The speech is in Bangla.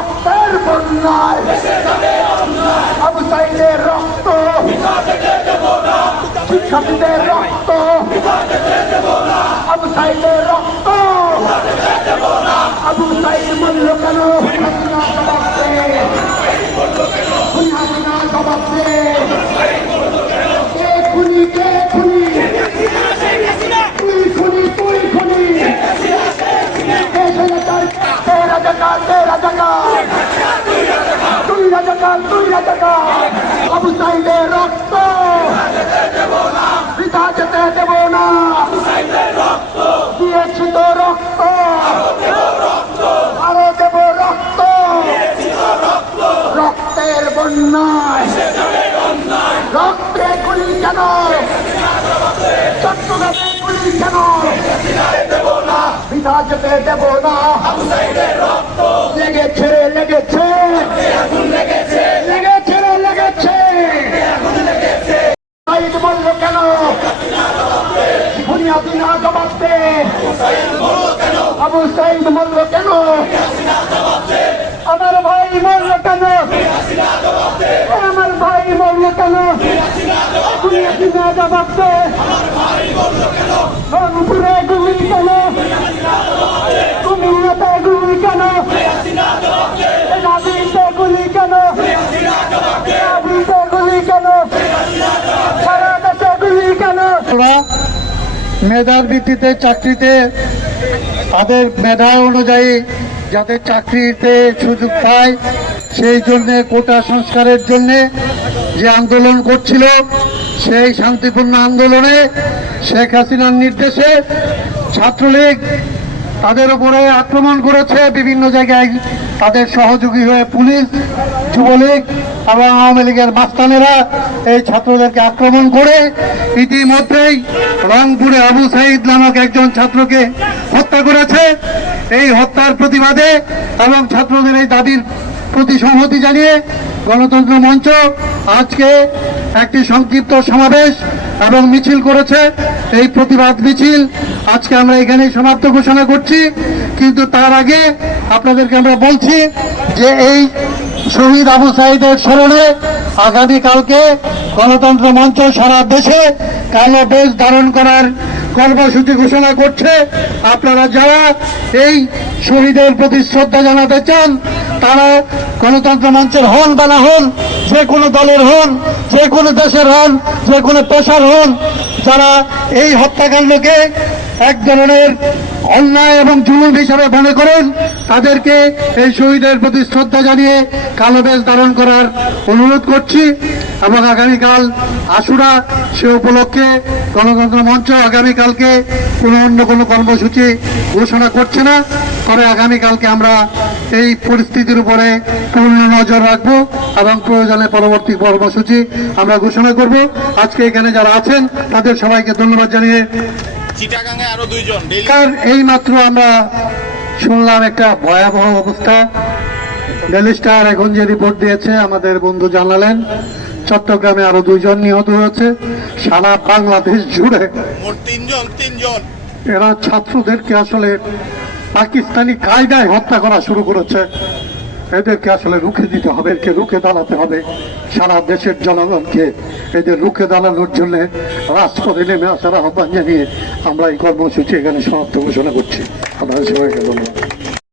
রক্তের বন্যায়। আবু রক্ত। শিক্ষার্থীদের রক্ত। রক্ত। আবু সাইদ মূল্য কেন রাজাকার রাজাকার? রাজাকার তুই রাজাকার। আবু সাইদের রক্ত। পিতা যেতে দেব না। দিয়েছি তো রক্ত। আরও দেব রক্ত। রক্তের বন্যায়। রক্তে গুলি কেন? চট্টগ্রামে গুলি কেন? পিতা যেতে দেব না। লেগেছে লেগেছে রে লেগেছে সাইদ বলল কেন বুনিয়াদি না জবাব দে আবু কেন? আমার ভাই মরল কেন? আমার ভাই মরল কেন? রংপুরে গুলি কেন? কুমিল্লাতে গুলি কেন? কেন? গুলি কেন? মেধার ভিত্তিতে চাকরিতে তাদের মেধা অনুযায়ী যাতে চাকরিতে সুযোগ পায়, সেই জন্যে কোটা সংস্কারের জন্যে যে আন্দোলন করছিল, সেই শান্তিপূর্ণ আন্দোলনে শেখ হাসিনার নির্দেশে ছাত্রলীগ তাদের উপরে আক্রমণ করেছে বিভিন্ন জায়গায়। তাদের সহযোগী হয়ে পুলিশ, যুবলীগ এবং আওয়ামী লীগের মাস্তানেরা এই ছাত্রদেরকে আক্রমণ করে ইতিমধ্যেই রংপুরে আবু সাইদ নামক একজন ছাত্রকে হত্যা করেছে। এই হত্যার প্রতিবাদে এবং ছাত্রদের এই দাবির প্রতি সংহতি জানিয়ে গণতন্ত্র মঞ্চ আজকে একটি সংক্ষিপ্ত সমাবেশ এবং মিছিল করেছে। এই প্রতিবাদ মিছিল আজকে আমরা এখানে সমাপ্ত ঘোষণা করছি। কিন্তু তার আগে আপনাদেরকে আমরা বলছি যে এই শহীদ আবু সাইদের স্মরণে আগামীকালকে গণতন্ত্র মঞ্চ সারা দেশে কালো বেশ ধারণ করার কর্মসূচি ঘোষণা করছে। আপনারা যারা এই শহীদের প্রতি শ্রদ্ধা জানাতে চান, তারা গণতন্ত্র মঞ্চের হন বা না হন। যে কোনো দলের হন, যে কোনো দেশের হন, যে কোনো পেশার হন, যারা এই হত্যাকাণ্ডকে এক ধরনের অন্যায় এবং জুলুম হিসাবে মনে করেন, তাদেরকে এই শহীদের প্রতি শ্রদ্ধা জানিয়ে কালো বেশ ধারণ করার অনুরোধ করছি এবং আগামীকাল আশুরা সে উপলক্ষে গণতন্ত্র মঞ্চ আগামীকালকে কোনো অন্য কোনো কর্মসূচি ঘোষণা করছে না। তবে আগামীকালকে আমরা এই পরিস্থিতির উপরে পূর্ণ নজর রাখব এবং প্রয়োজনে পরবর্তী কর্মসূচি আমরা ঘোষণা করব। আজকে এখানে যারা আছেন তাদের সবাইকে ধন্যবাদ জানিয়ে চিটাগাঙে আরও দুইজন সরকার এই মাত্র আমরা শুনলাম একটা ভয়াবহ অবস্থা। ডেলি স্টার এখন যে রিপোর্ট দিয়েছে আমাদের বন্ধু জানালেন চট্টগ্রামে আরও দুইজন নিহত হয়েছে সারা বাংলাদেশ জুড়ে। তিনজন তিনজন। এরা ছাত্রদেরকে আসলে পাকিস্তানি কায়দায় হত্যা করা শুরু করেছে। এদেরকে আসলে রুখে দিতে হবে, এদেরকে রুখে দাঁড়াতে হবে। সারা দেশের জনগণকে এদের রুখে দাঁড়ানোর জন্য রাজপথে নেমে আসার আহ্বান জানিয়ে আমরা এই কর্মসূচি এখানে সমাপ্ত ঘোষণা করছি। আপনাদের সবাইকে ধন্যবাদ।